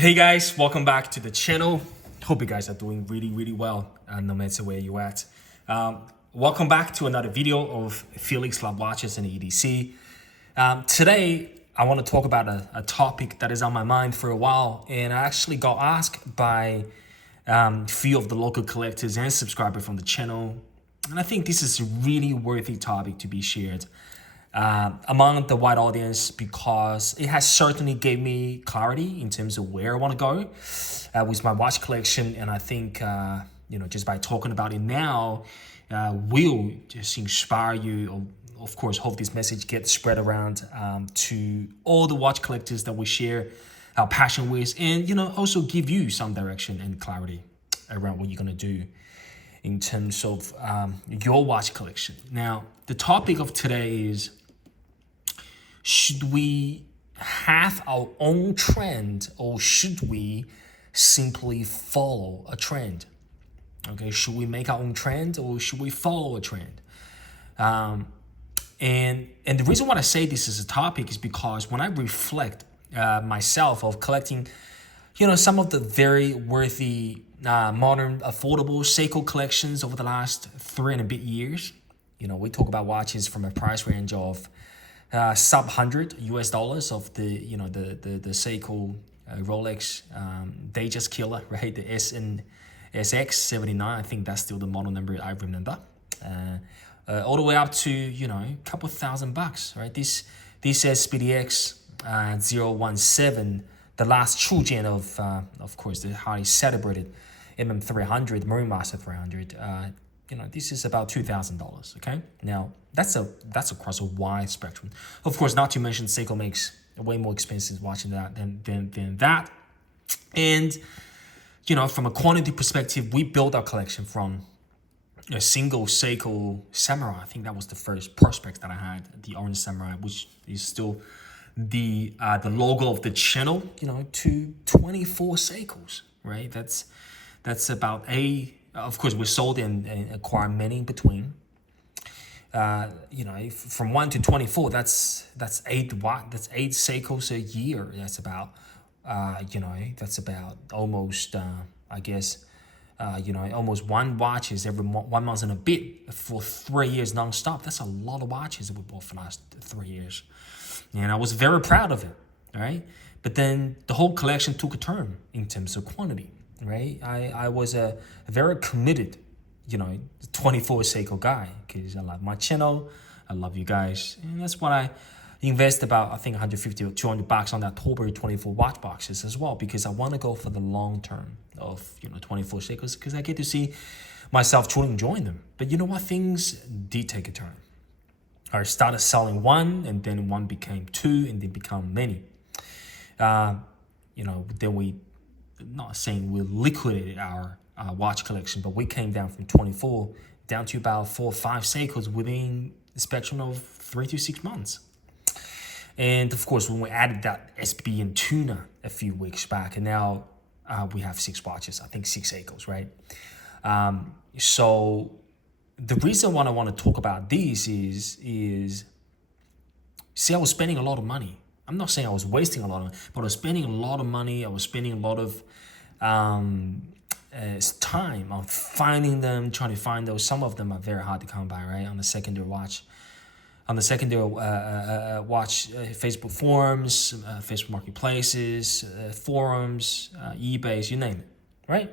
Hey guys, welcome back to the channel. Hope you guys are doing really well, no matter where you're at. Welcome back to another video of Felix Love Watches and EDC. Today, I want to talk about a topic that is on my mind for a while, and I actually got asked by a few of the local collectors and subscribers from the channel, and I think this is a really worthy topic to be shared among the wide audience, because it has certainly gave me clarity in terms of where I want to go with my watch collection. And I think just by talking about it now will just inspire you. Of course, hope this message gets spread around to all the watch collectors that we share our passion with, and also give you some direction and clarity around what you're gonna do in terms of your watch collection. Now, the topic of today is, should we have our own trend, or should we simply follow a trend? Okay, should we make our own trend, or should we follow a trend? And the reason why I say this as a topic is because when I reflect myself of collecting, some of the very worthy modern affordable Seiko collections over the last 3 and a bit years. We talk about watches from a price range of sub $100 of the the Seiko Rolex Datejust Killer, right? The SX 79. I think that's still the model number I remember. All the way up to a couple $1,000, right? This SPDX 017, the last true gen of course, the highly celebrated MM300, Marine Master 300. This is about $2,000. Okay, now that's across a wide spectrum. Of course, not to mention Seiko makes way more expensive watching that than that. And from a quantity perspective, we built our collection from a single Seiko Samurai. I think that was the first prospect that I had, the Orange Samurai, which is still the logo of the channel. To 24 Seikos, right? That's about of course, we sold and acquired many in between. From 1 to 24, that's 8 Seikos a year. That's about almost almost one watches every 1 month and a bit for 3 years nonstop. That's a lot of watches that we bought for the last 3 years, and I was very proud of it. Right, but then the whole collection took a turn in terms of quantity. Right, I was a very committed 24 Seiko guy, because I love my channel, I love you guys, and that's why I invest about, I think, 150 or 200 bucks on that Tolbury 24 watch boxes as well, because I want to go for the long term of 24 Seikos, because I get to see myself truly enjoying them. But you know what, things did take a turn. I started selling one, and then one became two, and then become many. Then we, not saying we liquidated our watch collection, but we came down from 24 down to about 4 or 5 Seikos within the spectrum of 3 to 6 months. And of course, when we added that SB and Tuna a few weeks back, and now we have 6 watches, I think 6 Seikos, right? So the reason why I want to talk about this is see, I was spending a lot of money. I'm not saying I was wasting a lot of money, but I was spending a lot of money. I was spending a lot of time on finding them, trying to find those. Some of them are very hard to come by, right? On the secondary watch, Facebook forums, Facebook marketplaces, forums, eBay, you name it, right?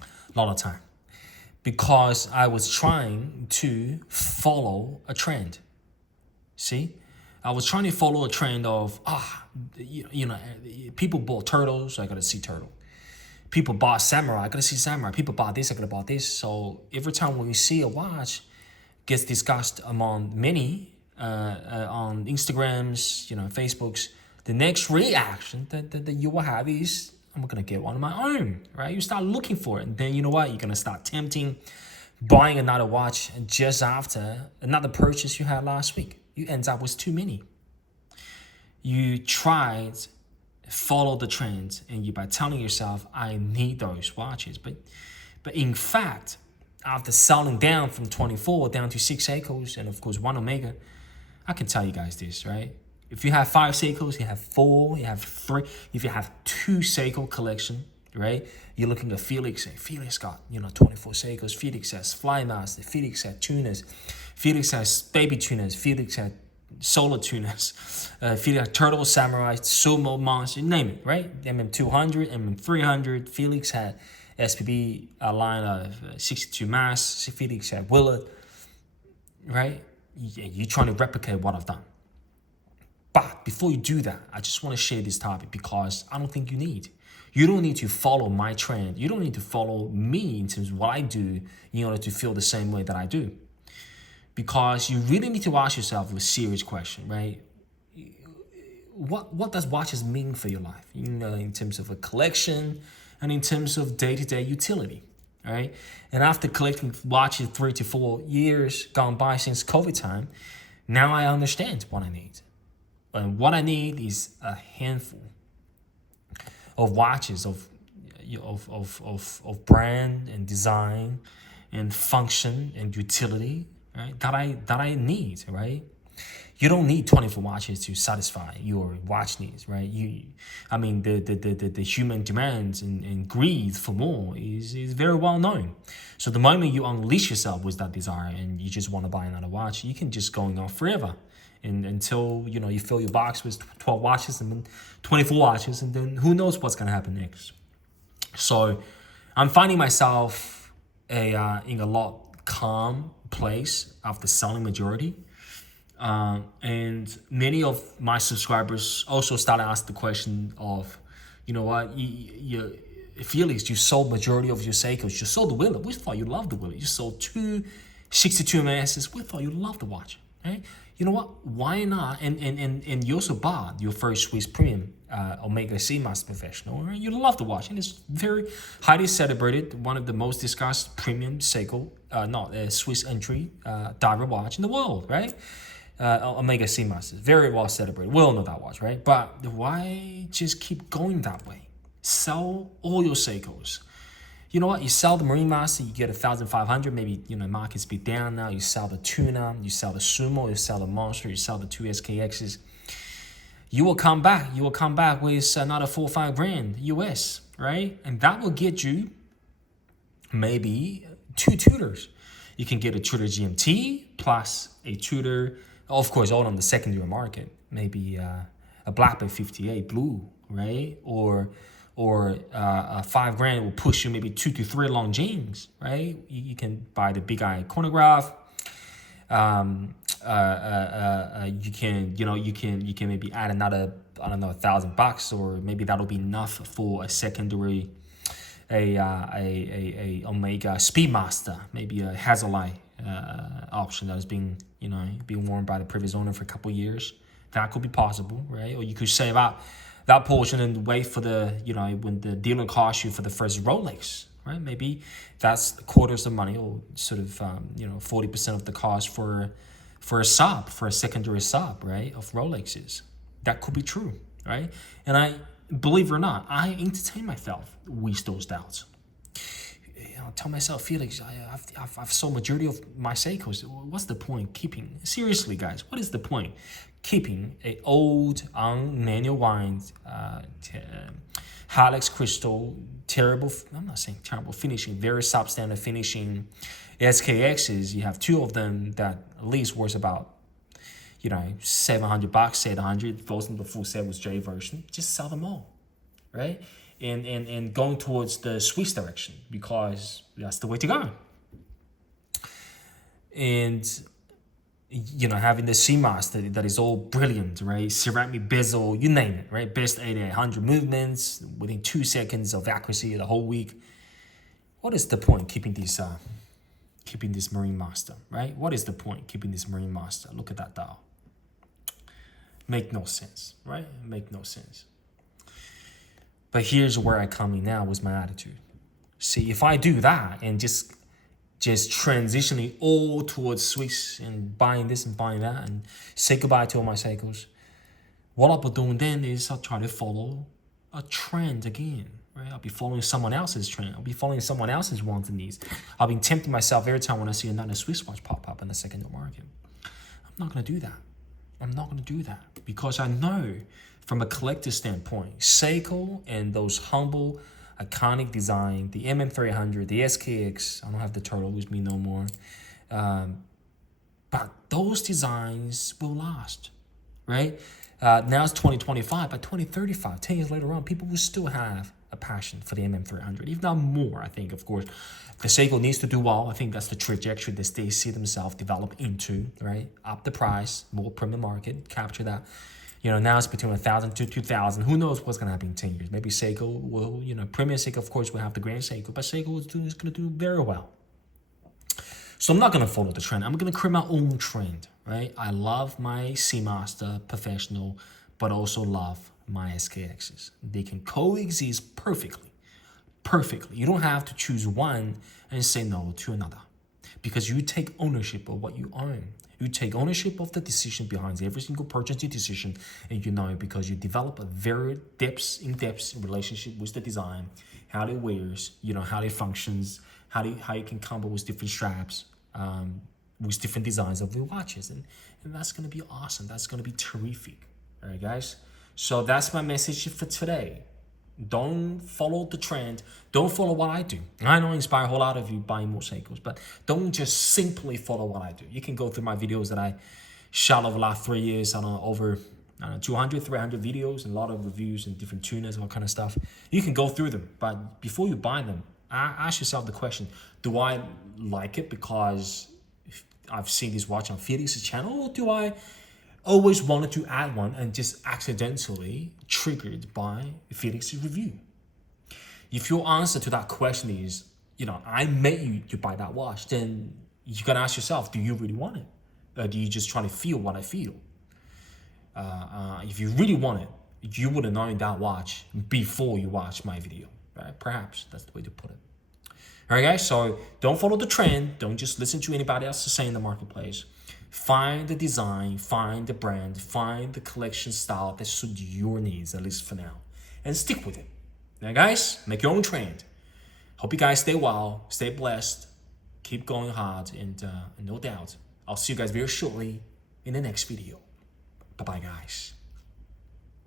A lot of time, because I was trying to follow a trend. See? I was trying to follow a trend of, people bought turtles, so I got to see turtle. People bought Samurai, I got to see Samurai. People bought this, I got to buy this. So every time when we see a watch gets discussed among many on Instagrams, Facebooks, the next reaction that you will have is, I'm going to get one of my own, right? You start looking for it, and then you know what? You're going to start tempting, buying another watch just after another purchase you had last week. You end up with too many. You tried follow the trends, and you by telling yourself, I need those watches. But in fact, after selling down from 24 down to 6 Seikos and of course 1 Omega, I can tell you guys this, right? If you have 5 Seikos, you have 4, you have 3. If you have 2 Seiko collection, right? You're looking at Felix, and Felix got 24 Seikos. Felix has Flymaster. Felix has tuners. Felix has baby tuners. Felix has solar tuners. Felix has Turtle, Samurai, Sumo, Monster, name it, right? MM200, MM300. Felix had SPB, a line of 62 mass. Felix had Willard, right? You're trying to replicate what I've done. But before you do that, I just want to share this topic because I don't think you need. You don't need to follow my trend. You don't need to follow me in terms of what I do in order to feel the same way that I do. Because you really need to ask yourself a serious question, right? What does watches mean for your life? In terms of a collection and in terms of day-to-day utility, right? And after collecting watches 3 to 4 years gone by since COVID time, now I understand what I need. And what I need is a handful of watches of brand and design and function and utility, right? That I need, right? You don't need 24 watches to satisfy your watch needs, right? The human demands and greed for more is very well known. So the moment you unleash yourself with that desire and you just want to buy another watch, you can just go on forever. And until you fill your box with 12 watches and then 24 watches, and then who knows what's gonna happen next. So I'm finding myself in a lot calm place after selling majority. And many of my subscribers also started asking the question of, Felix, you sold majority of your Seikos. You sold the Willard. We thought you loved the Willard. You sold 2 62 MSs. We thought you loved the watch, right? You know what? Why not? And you also bought your first Swiss premium Omega Seamaster Professional, right? You love the watch, and it's very highly celebrated. One of the most discussed premium Seiko, Swiss entry diver watch in the world, right? Omega Seamaster, very well celebrated. We all know that watch, right? But why just keep going that way? Sell all your Seikos. You know what? You sell the Marine Master, you get 1,500. Maybe markets be down now. You sell the Tuna, you sell the Sumo, you sell the Monster, you sell the 2 SKXs. You will come back. You will come back with another 4 or 5 grand US, right? And that will get you maybe 2 Tudors. You can get a Tudor GMT plus a Tudor, of course, all on the secondary market. Maybe a Blackbird 58 Blue, right? Or 5 grand will push you maybe 2 to 3 Longines, right? You can buy the Big Eye chronograph. You can maybe add another, I don't know, $1,000, or maybe that'll be enough for a secondary, a Omega Speedmaster, maybe a Hazelight option that has been worn by the previous owner for a couple of years. That could be possible, right? Or you could save out that portion and wait for when the dealer costs you for the first Rolex, right? Maybe that's quarters of money, or sort of 40% of the cost for a sub, for a secondary sub, right, of Rolexes. That could be true, right? And I, believe it or not, I entertain myself with those doubts. I tell myself, Felix, I've sold majority of my Seikos. What's the point keeping? Seriously, guys, what is the point keeping a old, manual wind, Halex crystal, terrible, I'm not saying terrible finishing, very substandard finishing SKXs? You have 2 of them that at least worth about, $700, 800. Those in the full set was J version. Just sell them all, right? And going towards the Swiss direction, because that's the way to go. And having the Seamaster that is all brilliant, right? Ceramic bezel, you name it, right? Best 8800 movements within 2 seconds of accuracy the whole week. What is the point keeping this Marine Master, right? What is the point keeping this Marine Master? Look at that dial. Make no sense, right? Make no sense. But here's where I come in now with my attitude. See, if I do that and just transitioning all towards Swiss and buying this and buying that and say goodbye to all my Seikos, what I'll be doing then is I'll try to follow a trend again, right? I'll be following someone else's trend. I'll be following someone else's wants and needs. I'll be tempting myself every time when I see another Swiss watch pop up in the secondary market. I'm not going to do that. I'm not going to do that because I know from a collector standpoint, Seiko and those humble, iconic design, the MM300, the SKX, I don't have the turtle with me no more. But those designs will last, right? Now it's 2025, by 2035, 10 years later on, people will still have a passion for the MM300, if not more. I think, of course, the Seiko needs to do well. I think that's the trajectory that they see themselves develop into, right? Up the price, more premium market, capture that. Now it's between 1,000 to 2,000. Who knows what's going to happen in 10 years? Maybe Seiko will, premium Seiko, of course, will have the Grand Seiko, but Seiko is going to do very well. So I'm not going to follow the trend. I'm going to create my own trend, right? I love my Seamaster Professional, but also love my SKXs. They can coexist perfectly. Perfectly. You don't have to choose one and say no to another because you take ownership of what you own. You take ownership of the decision behind every single purchasing decision, and because you develop a very in-depth relationship with the design, how it wears, how it functions, how you can combo with different straps, with different designs of the watches, and that's gonna be awesome. That's gonna be terrific. All right, guys. So that's my message for today. Don't follow the trend. Don't follow what I do. I know I inspire a whole lot of you buying more Seikos, but don't just simply follow what I do. You can go through my videos that I shot over the last 3 years. I don't know, over 200, 300 videos and a lot of reviews and different tuners, all kind of stuff. You can go through them, but before you buy them, ask yourself the question, do I like it because I've seen this watch on Felix's channel, or do I always wanted to add one and just accidentally triggered by Felix's review? If your answer to that question is, I made you to buy that watch, then you gotta ask yourself, do you really want it? Or do you just try to feel what I feel? If you really want it, you would have known that watch before you watched my video, right? Perhaps that's the way to put it. All right, guys, so don't follow the trend. Don't just listen to anybody else to say in the marketplace. Find the design, find the brand, find the collection style that suits your needs, at least for now, and stick with it. Now, guys, make your own trend. Hope you guys stay well, stay blessed, keep going hard, and no doubt, I'll see you guys very shortly in the next video. Bye-bye, guys.